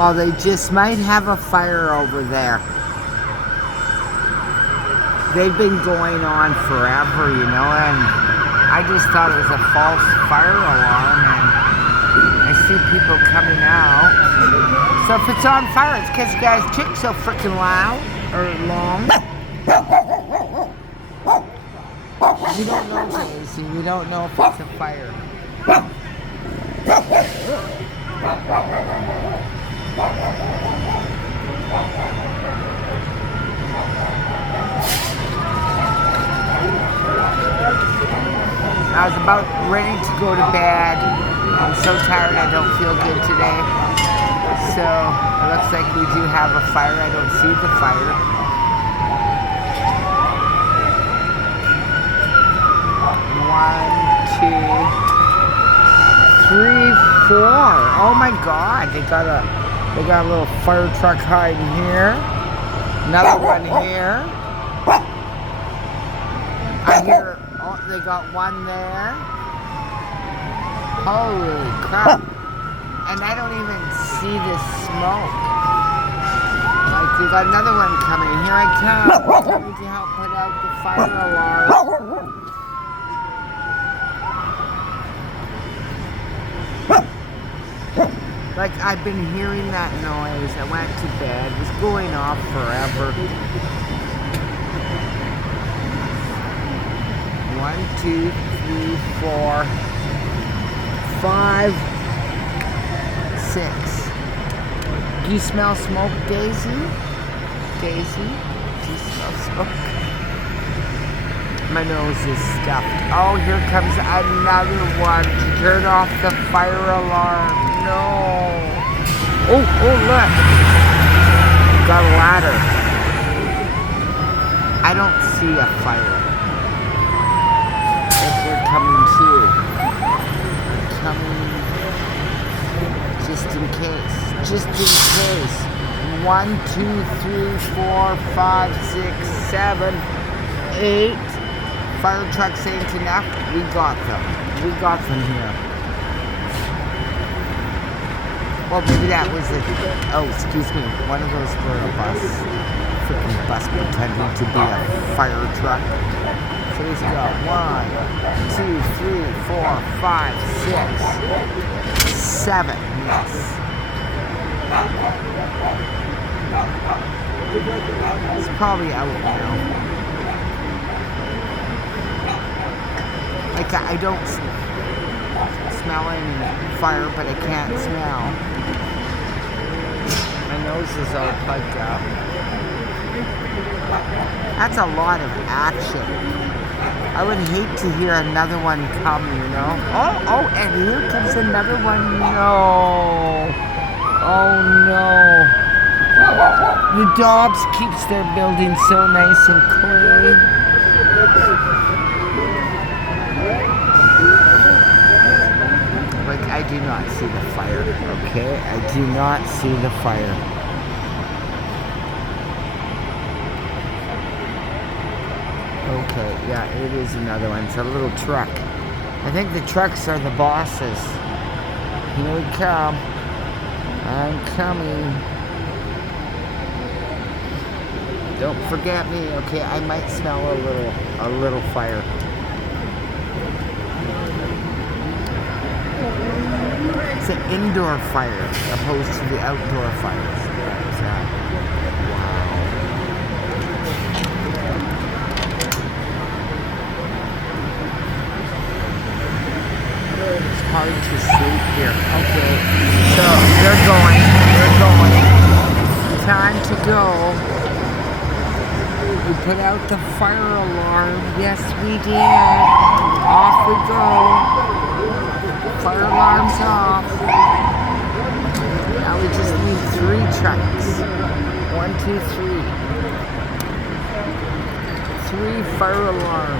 Oh, they just might have a fire over there. They've been going on forever, you know, and I just thought it was a false fire alarm, and I see people coming out. So if it's on fire, it's because you guys chick so freaking loud or long. We don't know, Daisy. We don't know if it's a fire. I was about ready to go to bed. I'm so tired, I don't feel good today. So it looks like we do have a fire. I don't see the fire. One, two, three, four. Oh my God! They got a little fire truck hiding here. Another one here. I hear. Oh, they got one there. Holy crap! And I don't even see the smoke. Like, we got another one coming. Here I come. Coming to help put out the fire alarm. Like, I've been hearing that noise. I went to bed. It was going off forever. 1, 2, 3, 4, 5, 6. Do you smell smoke, Daisy? Daisy? Do you smell smoke? My nose is stuffed. Oh, here comes another one to turn off the fire alarm. No. Oh, look. Got a ladder. I don't see a fire. If they're coming too. Coming just in case. Just in case. 1, 2, 3, 4, 5, 6, 7, 8. Fire trucks ain't enough. We got them. We got them here. Well, maybe that was it. Oh, excuse me. One of those were a bus. Freaking bus pretending to be a fire truck. So he's got 1, 2, 3, 4, 5, 6, 7. Yes. It's probably out now. Like, I don't smell any fire, but I can't smell. My nose is all plugged up. That's a lot of action. I would hate to hear another one come, you know? Oh, and here comes another one. No. Oh, no. The dogs keeps their building so nice and clean. Like, I do not see the fire, okay? I do not see the fire. Okay, yeah, it is another one. It's a little truck. I think the trucks are the bosses. Here we come. I'm coming. Don't forget me, okay? I might smell a little fire. It's an indoor fire opposed to the outdoor fires. But, wow. It's hard to sleep here. Okay, so they're going. Time to go. We put out the fire alarm. Yes, we did. Off we go. Fire alarm's off. Now we just need 3 trucks. 1, 2, 3. 3 fire alarm.